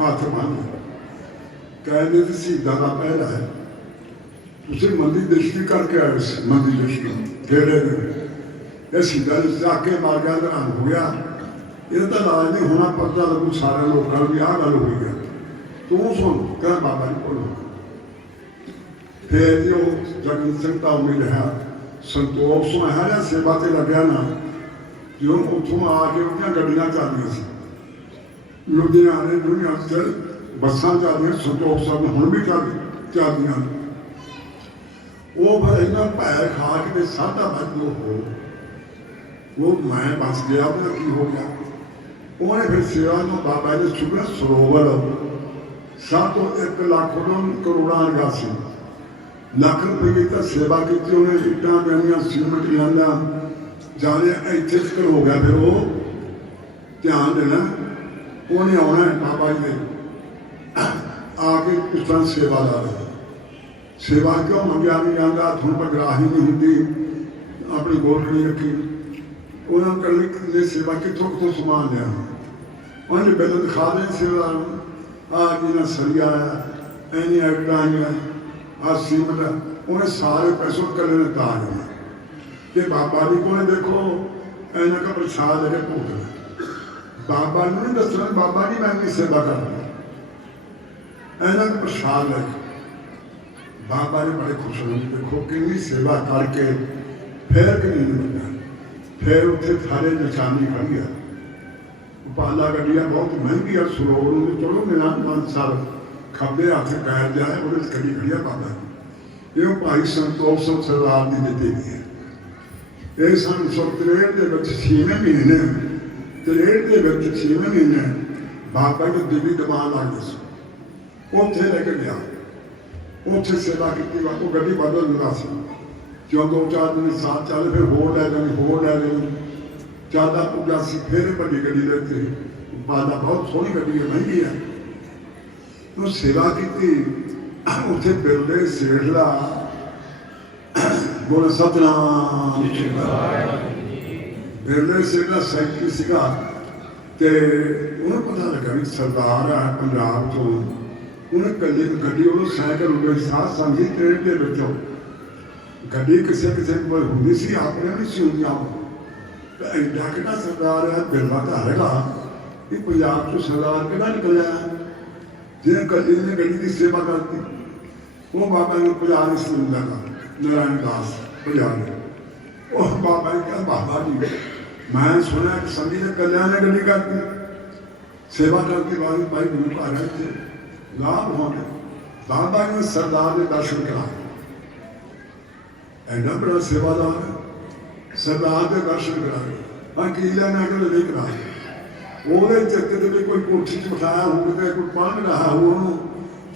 ਹੱਥ ਬੰਨ ਕਹਿੰਦੇ ਤੇ ਸ਼ਹੀਦਾਂ ਦਾ ਪਹਿਰਾ ਹੈ। ਤੁਸੀਂ ਮੰਦੀ ਦ੍ਰਿਸ਼ਟੀ ਕਰਕੇ ਆਏ ਸੀ। ਮੰਦੀ ਦ੍ਰਿਸ਼ਟੀ ਗੇੜੇ ਦੇ ਇਹ ਸ਼ਹੀਦਾਂ ਨੇ ਜਾ ਕੇ ਮਾਰ ਗਿਆ ਤਾਂ ਹੋ ਗਿਆ। ਇਹ ਤਾਂ ਇਲਾਜ ਨਹੀਂ ਹੋਣਾ। ਪਤਾ ਲੱਗੂ ਸਾਰੇ ਲੋਕਾਂ ਨੂੰ ਵੀ ਆਹ ਗੱਲ ਹੋਈ ਹੈ। ਤੂੰ ਸੁਣ ਕਹਿੰਦਾ ਬਾਬਾ ਜੀ ਕੋਲ। ਫਿਰ ਉਹ ਜਗਨ ਸਿੰਘ ਦਾ ਉਮੀਦ ਰਿਹਾ। ਸੰਤੋਖ ਸਿੰਘ ਹੈ ਨਾ ਸੇਵਾ ਤੇ ਲੱਗਿਆ ਨਾ। ਜਦੋਂ ਉੱਥੋਂ ਆ ਕੇ ਉਹਦੀਆਂ ਗੱਡੀਆਂ ਚੱਲਦੀਆਂ ਸੀ ਲੁਧਿਆਣੇ ਦੁਨੀਆ 'ਚ ਬੱਸਾਂ ਚੱਲਦੀਆਂ। ਸੰਤੋਖ ਸਿੰਘ ਹੁਣ ਵੀ ਚੱਲਦੀਆਂ। ਉਹ ਫਿਰ ਇਹਨਾਂ ਭੈ ਖਾ ਕੇ 7:30 ਉਹ ਮੈਂ ਬਸ ਗਿਆ। ਉਹਦਾ ਕੀ ਹੋ ਗਿਆ? ਉਹਨੇ ਫਿਰ ਸੇਵਾ ਨੂੰ ਬਾਬਾ ਜੀ ਸੁਖਨਾ ਸਰੋਵਰ 1 ਲੱਖ ਕਰੋੜਾਂ ਲਗਾ ਸੀ। ਲੱਖ ਰੁਪਏ ਦੀ ਤਾਂ ਸੇਵਾ ਕੀਤੀ ਉਹਨੇ। ਇੱਟਾਂ ਪੈਣੀਆਂ, ਸੀਮੈਂਟ ਲਾਂਦਾ ਜਾਣੇ ਇੱਥੇ ਤੱਕ ਹੋ ਗਿਆ। ਫਿਰ ਉਹ ਧਿਆਨ ਦੇਣਾ ਉਹਨੇ ਆਉਣਾ ਬਾਬਾ ਜੀ ਦੇ ਆ ਕੇ ਕਿਸ ਤਰ੍ਹਾਂ ਸੇਵਾ ਲਾ ਰਿਹਾ। ਸੇਵਾ ਕਿਉਂ ਮੰਗਿਆ ਨਹੀਂ ਜਾਂਦਾ? ਤੁਹਾਨੂੰ ਪਗਰਾਹੀ ਨਹੀਂ ਹੁੰਦੀ। ਆਪਣੀ ਗੋਠੜੀ ਰੱਖੀ। ਉਹਨਾਂ ਕਰਨ ਸੇਵਾ ਕਿੱਥੋਂ ਸਮਾਨ ਲਿਆ। ਉਹਨੇ ਬਿੱਲ ਦਿਖਾ ਦੇ ਸੇਵਾ ਨੂੰ। ਆਹ ਜਿਹਨਾਂ ਸਰੀਆ ਇੰਨੀਆਂ ਇੱਟਾਂ ਆਈਆਂ, ਆਹ ਸੀਮੈਂਟ। ਉਹਨੇ ਸਾਰੇ ਪੈਸੇ ਇਕੱਲੇ ਨੇ ਤਾਂ ਜਾਣਾ ਕਿ ਬਾਬਾ ਜੀ ਕੋਲ ਦੇਖੋ ਇਹਨਾਂ ਦਾ ਪ੍ਰਸ਼ਾਦ ਹੈ ਭੋਗ। ਬਾਬਾ ਨੂੰ ਨਹੀਂ ਦੱਸਣਾ ਬਾਬਾ ਜੀ ਮੈਂ ਇੰਨੀ ਸੇਵਾ ਕਰਦਾ ਇਹਨਾਂ ਦਾ ਪ੍ਰਸ਼ਾਦ ਹੈ। ਬਾਬਾ ਜੀ ਬੜੇ ਖੁਸ਼ ਹੋਏ। ਦੇਖੋ ਕਿੰਨੀ ਸੇਵਾ ਕਰਕੇ ਫਿਰ ਕਿੰਨੀ ਮਿਲਦਾ। ਫਿਰ ਉੱਥੇ ਸਾਰੇ ਨਿਸ਼ਾਨੀ ਖੜੀ ਆ। ਉਪਾਲਾ ਗੱਡੀਆਂ ਬਹੁਤ ਮਹਿੰਗੀ ਆ। ਸਰੋਵਰ ਨੂੰ ਚਲੋ ਮੇਰਾ ਮਨ ਸਾਹਿਬ ਖੱਬੇ ਹੱਥ ਪੈਰ ਜਾਏ ਉਹਦੇ 'ਚ ਗੱਡੀ ਖੜੀ ਆ ਬਾਬਾ। ਇਹ ਭਾਈ ਸੰਤੋਖ ਸਿੰਘ ਸਰਦਾਰ ਦੀ ਦਿੱਤੀ ਗਈ ਹੈ। ਇਹ ਸਨ 1963 ਦੇ ਵਿੱਚ 6ਵੇਂ ਮਹੀਨੇ 63 ਦੇ ਵਿੱਚ 6ਵੇਂ ਮਹੀਨੇ ਬਾਬਾ ਜੀ ਦਿੱਲੀ ਦਰਬਾਰ ਲੱਗਦੇ ਸੀ, ਉੱਥੇ ਲੈ ਕੇ ਗਿਆ, ਉੱਥੇ ਸੇਵਾ ਕੀਤੀ। ਉਹ ਗੱਡੀ ਬਦਲ ਦਿੰਦਾ ਸੀ, ਜੋ 2-4 ਦਿਨ ਸਾਥ ਚੱਲ, ਫਿਰ ਹੋਰ ਲੈ ਜਾਣੀ, ਹੋਰ ਲੈ ਜਾਣੀ, ਜ਼ਿਆਦਾ ਪੂਜਾ ਸੀ। ਫਿਰ ਵੱਡੀ ਗੱਡੀ ਲੈ ਕੇ ਬਾਬਾ, ਬਹੁਤ ਸੋਹਣੀ ਗੱਡੀ ਹੈ, ਮਹਿੰਗੀ ਹੈ, ਉਹ ਸੇਵਾ ਕੀਤੀ। ਉੱਥੇ ਬਿਰਲੇ ਸੇਠ ਦਾ ਬੋਲ ਸਤਨਾਮ, ਬਿਰਲੇ ਸੇਠ ਦਾ ਸੈਕਟਰੀ ਸੀਗਾ, ਤੇ ਉਹਨੂੰ ਪਤਾ ਲੱਗਾ ਵੀ ਸਰਦਾਰ ਆ ਪੰਜਾਬ ਤੋਂ। ਉਹਨੇ ਕੱਲੀ ਗੱਡੀ, ਉਹਨੂੰ ਸਾਈਕਲ ਹੋਵੇ ਸਾਥ ਸਮਝੀ ਟ੍ਰੇਨ ਦੇ ਵਿੱਚੋਂ ਗੱਡੀ ਕਿਸੇ ਕੋਲ ਹੁੰਦੀ ਸੀ, ਆਪਣੇ ਨਹੀਂ ਸੀ ਹੁੰਦੀਆਂ। ਤਾਂ ਐਡਾ ਕਿਹੜਾ ਸਰਦਾਰ ਹੈ, ਬਿਰਲਾ ਤਾਂ ਹੈਗਾ, ਇਹ ਪੰਜਾਬ ਤੋਂ ਸਰਦਾਰ ਕਿਹੜਾ ਨਿਕਲਿਆ ਜਿਹਨੇ ਕੱਲੀ ਨੇ ਗੱਡੀ ਦੀ ਸੇਵਾ ਕਰਤੀ। ਉਹ ਬਾਬਾ ਨੂੰ ਪੁਜਾ ਨਹੀਂ ਸੀ ਹੁੰਦਾ, ਨਾਰਾਇਣ ਦਾਸ ਪੁਜਾਰੀ। ਉਹ ਬਾਬਾ ਨੇ ਕਿਹਾ, ਬਾਬਾ ਜੀ ਮੈਂ ਸੁਣਿਆ ਕਿ ਸੰਗੀ ਨੇ ਕੱਲਿਆਂ ਨੇ ਗੱਡੀ ਕਰਤੀ, ਸੇਵਾ ਕਰਕੇ ਬਾਅਦ ਭਾਈ ਗੁਰੂ ਘਰ ਆਏ ਤੇ ਲਾਭ ਹੋਣੇ। ਬਾਬਾ ਨੇ ਸਰਦਾਰ ਦੇ ਦਰਸ਼ਨ ਕਰਾਏ, ਐਡਾ ਬੜਾ ਸੇਵਾਦਾਰ ਹੈ, ਸਰਦਾਰ ਦੇ ਦਰਸ਼ਨ ਕਰਾਏ। ਅਕੀਲਾ ਨੇ ਅਗਲੇ ਨਹੀਂ ਕਰਾਏ। ਉਹਦੇ ਚੱਕਰ ਦੇ ਵਿੱਚ ਕੋਈ ਕੋਠੀ 'ਚ ਬਿਠਾਇਆ ਹੋਵੇ, ਕੋਈ ਪੜ੍ਹ ਰਿਹਾ ਹੋ, ਉਹਨੂੰ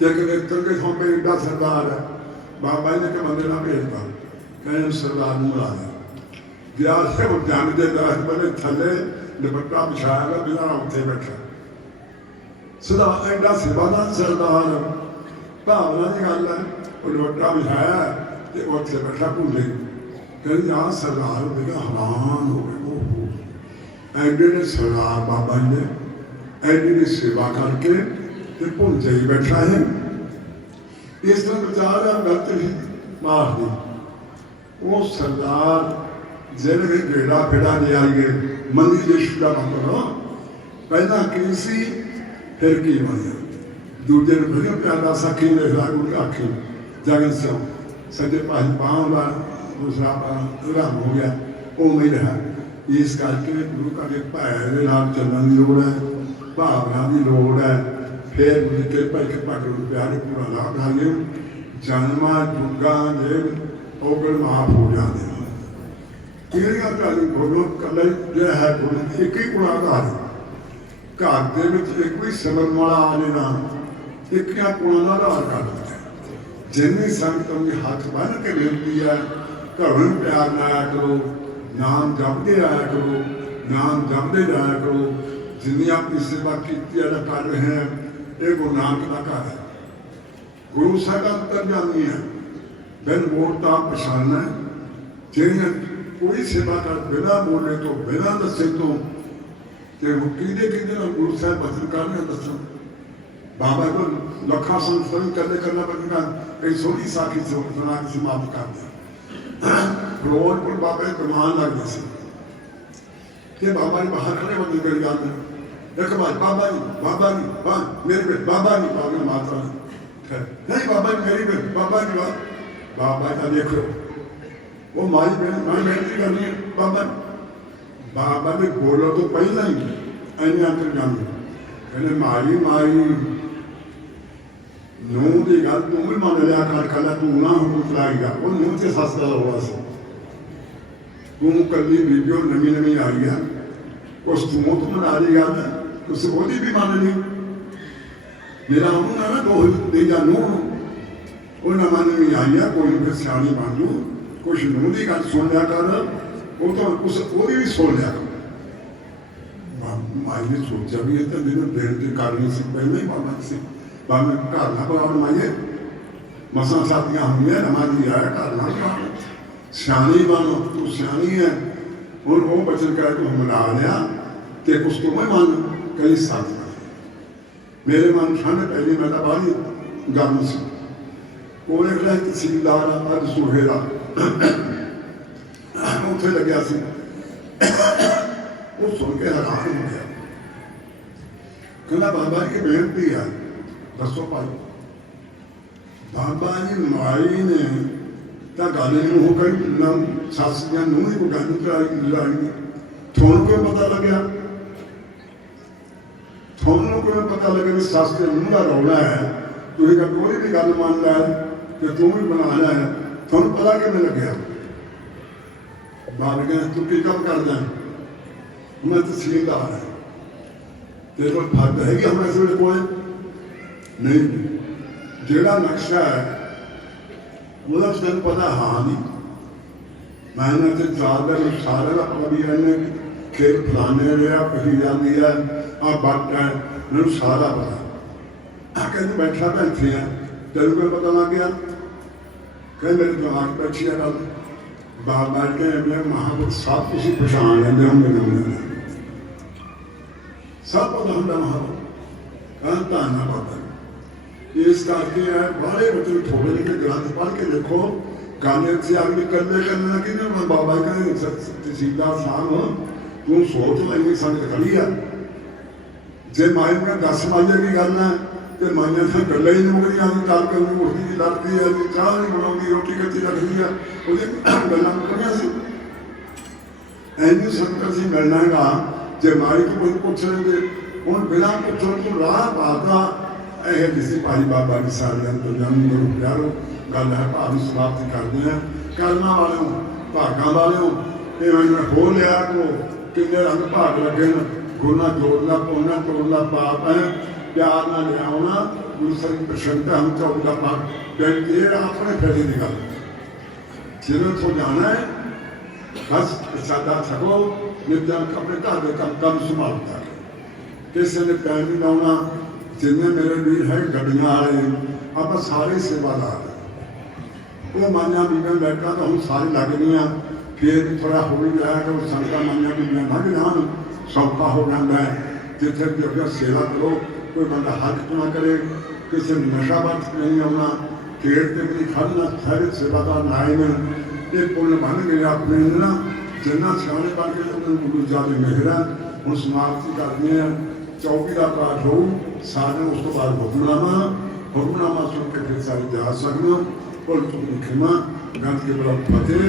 ਚੱਕਰ ਕੇ ਸੌਂਪੇ, ਐਡਾ ਸਰਦਾਰ ਹੈ। ਬਾਬਾ ਜੀ ਨੇ ਕਿ ਬੰਦੇ ਨਾਲ ਭੇਜਦਾ, ਕਹਿੰਦੇ ਸਰਦਾਰ ਨੂੰ ਬੁਲਾ ਲਿਆ। ਗਿਆ ਸੇ ਉਹ ਜੰਗ ਦੇ ਦਰਖਤ ਬਣੇ ਥੱਲੇ ਦੁਪੱਟਾ ਵਿਛਾਇਆ ਗਾ, ਬਿਨਾਂ ਉੱਥੇ ਬੈਠਾ ਸਦਾ ਐਡਾ ਸੇਵਾਦਾਰ ਸਰਦਾਰ। ਭਾਵਨਾ ਦੀ ਗੱਲ ਹੈ, ਉਹ ਦੁਪੱਟਾ ਵਿਛਾਇਆ ਤੇ ਉੱਥੇ ਬੈਠਾ ਭੁੱਲੇ। ਕਹਿੰਦੇ ਆਹ ਸਰਦਾਰ ਉਹਦਾ ਹੈਰਾਨ ਹੋ ਗਏ, ਉਹ ਐਡੇ ਨੇ ਸਰਦਾਰ ਬਾਬਾ ਜੀ ਨੇ ਐਡੀ ਦੀ ਸੇਵਾ ਕਰਕੇ ਤੇ ਭੁੱਲ ਜਾਈ ਬੈਠਾ ਹੈ। ਇਸ ਤਰ੍ਹਾਂ ਵਿਚਾਰ ਆ ਗਲਤ ਹੀ ਮਾਰਦੀ। ਉਹ ਸਰਦਾਰ ਜਿਹੜੇ ਗੇੜਾ ਫੇੜਾ ਲੈ ਆਈਏ ਮੰਦੀ ਦੇਸ਼ ਦਾ ਮਤਲਬ ਪਹਿਲਾਂ ਕੀ ਸੀ, ਫਿਰ ਕੀ ਬਣਿਆ। ਦੂਜੇ ਨੂੰ ਵਧੀਆ ਪਿਆਰਾ ਸਾਖੀ ਦੇ ਲਾਗੂ ਆਖੀ ਜਗਨ ਸਿੰਘ ਸੱਜੇ ਭਾਈ ਬਾਹਾਂ ਦਾ ਦੂਸਰਾ ਪੂਰਾ ਹੋ ਗਿਆ, ਉਹ ਨਹੀਂ ਰਿਹਾ। ਇਸ ਕਰਕੇ ਗੁਰੂ ਘਰ ਦੇ ਭਾਏ ਦੇ ਨਾਲ ਚੱਲਣ ਦੀ ਲੋੜ ਹੈ, ਭਾਵਨਾ ਦੀ ਲੋੜ ਹੈ। ਫਿਰ ਨਿੱਕੇ ਭਾਈ ਕੇ ਭਾਗੂ ਪਿਆਰੇ ਪੂਰਾ ਲਾਭ ਲਾਂਗੇ। ਜਨਮਾਂ ਜੁਗਾਂ ਦੇ ਔਗਣ ਮਾਫ ਹੋ ਜਾਂਦੇ ਹਨ। ਕਿਹੜੀਆਂ ਗੱਲ ਬੋਲੋ, ਕੱਲਾ ਜਿਹੜਾ ਹੈ ਬੋਲ ਇੱਕ ਹੀ ਗੁਣਾਗਾਰ। ਘਰ ਦੇ ਵਿੱਚ ਇੱਕ ਵੀ ਸਿਮਰਨ ਵਾਲਾ ਆ ਜਾਣਾ, ਇੱਕਿਆਂ ਗੁਣਾਂ ਦਾ ਆਧਾਰ ਕਰ ਦਿੰਦਾ। ਜਿੰਨੀ ਸੰਗਤ ਦੇ ਹੱਥ ਬੰਨ੍ਹ ਕੇ ਬੇਨਤੀ ਹੈ, ਘਰੋਂ ਨੂੰ ਪਿਆਰ ਨਾਲ ਆਇਆ ਕਰੋ, ਨਾਮ ਜਪਦੇ ਆਇਆ ਕਰੋ, ਨਾਮ ਜਪਦੇ ਜਾਇਆ ਕਰੋ। ਜਿੰਨੀ ਆਪਣੀ ਸੇਵਾ ਕੀਤੀ ਹੈ, ਕਰ ਰਹੇ ਹੈ, ਇਹ ਗੁਰੂ ਨਾਨਕ ਦਾ ਘਰ ਹੈ। ਗੁਰੂ ਸਾਹਿਬ ਅੰਤਰਜਾਮੀ ਹੈ, ਬਿਨ ਮੋੜ ਤਾਂ ਪਛਾਣਨਾ। ਜਿਹੜੀਆਂ ਕੋਈ ਸੇਵਾ ਕਰ ਬਿਨਾਂ ਬੋਲੇ ਤੋਂ, ਬਿਨਾਂ ਦੱਸੇ ਤੋਂ, ਤੇ ਉਹ ਕਿਹਦੇ ਨਾਲ ਗੁਰੂ ਸਾਹਿਬ ਬਚਨ ਕਰਨੇ ਦੱਸਣ। ਬਾਬਾ ਕੋਲ ਲੱਖਾਂ ਸੰਸਥਾਨ ਕਰਨਾ ਪੈਂਦਾ। ਕਈ ਸੋਹਣੀ ਸਾਖੀ ਸੁਣਾ ਕੇ ਸਮਾਪਤ ਕਰਦੇ। ਫਿਰੋਜ਼ਪੁਰ ਬਾਬਾ ਜੀ ਪ੍ਰਮਾਣ ਲੱਗਦੇ ਸੀ ਕਿ ਬਾਬਾ ਜੀ ਬਾਹਰ ਖੜੇ ਬੰਦੇ ਕਰੀ ਜਾਂਦੇ, ਇੱਕ ਵਾਰ ਬਾਬਾ ਜੀ ਮੇਰੇ ਬੇਟ ਬਾਬਾ ਜੀ ਬਾਬਾ ਮਾਤਾ ਨਹੀਂ ਬਾਬਾ ਜੀ ਮੇਰੀ ਬੇਟ ਬਾਬਾ ਜੀ ਬਾਬਾ ਜੀ ਦੇਖੋ ਉਹ ਮਾਈ ਬੇਨਤੀ ਕਰਨੀ ਹੈ। ਬਾਬਾ ਦੇ ਬੋਲਣ ਤੋਂ ਪਹਿਲਾਂ ਹੀ ਐਨੇ ਅੰਦਰ ਜਾਂਦੇ, ਕਹਿੰਦੇ ਮਾਈ ਨੂੰਹ ਦੀ ਗੱਲ ਤੂੰ ਵੀ ਮੰਨ ਲਿਆ ਕਰ, ਕੱਲਾ ਤੂੰ ਨਾ ਹੁਕਮ ਚਲਾਏਗਾ। ਉਹ ਨੂੰਹ ਤੇ ਸੱਸ ਦਾ ਹੋਇਆ ਸੀ, ਤੂੰ ਕੱਲੀ ਬੀਬੀ ਉਹ ਨਵੀਂ ਆਈ ਆ, ਉਸ ਤੂੰ ਮਨਾ ਲਈ ਗੱਲ, ਤੁਸੀਂ ਉਹਦੀ ਵੀ ਮੰਨ ਲਈ। ਮੇਰਾ ਉਹਨੂੰ ਨਾ ਦੋ ਦੇ ਜਾ ਨੂੰਹ ਉਹ ਨਵੀਂ ਆਈ ਆ, ਕੋਈ ਫਿਰ ਸਿਆਣੀ ਬਣ ਜੂ, ਕੁਛ ਨੂੰਹ ਦੀ ਗੱਲ ਸੁਣ ਲਿਆ ਕਰ, ਉਹ ਤਾਂ ਉਹਦੀ ਵੀ ਸੁਣ ਲਿਆ ਕਰ। ਮਾਈ ਨੇ ਸੋਚਿਆ ਵੀ ਇਹ ਤਾਂ ਮੈਨੂੰ ਬੇਨਤੀ ਕਰਨੀ ਸੀ ਪਹਿਲਾਂ ਹੀ ਬਾਬਾ ਸੀ, ਬਾਬਾ ਘਰ ਨਾ ਬਣਾ ਬਣਾਈਏ, ਮਸਾਂ ਸਾਥੀਆਂ ਹੁੰਦੀਆਂ ਨਮਾਜ਼ੀ ਆਇਆ ਘਰ ਨਾ ਬਣਾ, ਸਿਆਣੀ ਬਣ, ਤੂੰ ਸਿਆਣੀ ਹੈ। ਹੁਣ ਉਹ ਬਚਨ ਕਹਿ ਕੇ ਮਨਾ ਲਿਆ ਤੇ ਕੁਛ ਤੋਂ ਮੈਂ ਮੰਨ ਕਈ ਸਾਥ ਮੇਰੇ ਮਨ ਠੰਡ ਪਹਿਲੀ ਮੈਂ ਤਾਂ ਬਾਹਲੀ ਗਰਮ ਸੀ। ਉਹਨੇ ਕਿਹਾ ਤਹਿਸੀਲਦਾਰ ਅੱਜ ਸੂਹੇ ਦਾ ਉੱਥੇ ਲੱਗਿਆ ਸੀ, ਉਹ ਸੁਣ ਕੇ ਹੈਰਾਨ ਹੋ ਗਿਆ। ਕਹਿੰਦਾ ਬਾਬਾ ਜੀ ਬੇਨਤੀ ਹੈ, ਦੱਸੋ ਭਾਈ। ਬਾਬਾ ਜੀ ਮਾਈ ਨੇ ਤਾਂ ਗੱਲ ਨੂੰ ਹੋ ਗਈ ਨਾ, ਸੱਸ ਦੀਆਂ ਨੂੰਹ ਦੀ ਕੋਈ ਗੱਲ ਲੜਾਈ। ਤੁਹਾਨੂੰ ਕਿਉਂ ਪਤਾ ਲੱਗਿਆ? ਤੁਹਾਨੂੰ ਕਿਉਂ ਪਤਾ ਲੱਗਿਆ ਵੀ ਸੱਸ ਦੇ ਨੂੰਹ ਦਾ ਰੌਲਾ ਹੈ? ਤੁਸੀਂ ਕੋਈ ਵੀ ਗੱਲ ਮੰਨ ਲੈ, कि तू भी बना लिया है, थोड़ा पता किमें लग्या? बाबा कहते तू की काम करदा? मैं तहसीलदार है। तेरे को फर्द है कि हम इस वे कोल नहीं, जेड़ा नक्शा है मतलब तेन पता हाँ नहीं, मैंने तो ज्यादा सारे का पता भी रहने खेत फलाने लिया कही जाती है आ बट है मैं सारा पता। कहते बैठा तो इतने है, तेन को पता लग गया? कह मेरे दिमाग पर अच्छी गल बार बार के महापुरुष सब कुछ पछाण लेंगे होंगे, सब पता होंगे महापुरुष धन पता। इस करके है बारे बच्चे थोड़े लिखे ग्रंथ पढ़ के देखो, गाने से आगे करने करना कि बाबा कहें तहसीलदार साहब तू सोच ली संगत खड़ी है, जे माए में 10 माइया की गल है तो माइया तो गल ही नहीं मुकदी, आदमी चाल करनी उठती जी लड़ती है, चाह नहीं बनाती, रोटी कच्ची रखती है, गल्लां मुकदियां सी। ऐनी संगत असीं मिलना है जे माई तो कोई पुछ लेंगे हुण बिना पुछण तो राह पाता यह किसी भाई बाबा की सारियां तो जन्म गुरु प्यारो गल है भावी समाप्ति करते हैं। करना वालों भागों वालों ये मैंने हो लिया को किन्ने रंग भाग लगे गुना जोड़ना पौना तोड़ना पाप है, प्यार ना लिया गुरु सर की प्रसन्नता हम चौका पाप ये अपने फैले की गल जिन्हें तो जाना है बस सादा छको नित्या अपने घर के कम संभालता किसी ने पैर नहीं लाना। जिन्हें मेरे वीर है गड्डियां वाले आप सारे सेवादार वो माइया बीबियां बैठा तो हम सारे लग गई फिर थोड़ा हो भी जाए कि संगत माइया बीबियां लग जान सौखा हो जाता है। जिथे भी अपना सेवा करो, कोई बंदा हक ना करे, किसी नशा बर्त नहीं आना, खेड़ से भी खड़ना, सारे सेवादार लाए में ये पुण्य बन गए अपने ना जिन्ना सियाने बन के गुरु ज्यादा मेहर है। हम समाप्ति करते हैं, चौकी का पाठ हो सारे उस तो बाद हुक्मनामा सुन के फिर सारे जा सकना और तुम खिमा गंद के बड़ा फतेह।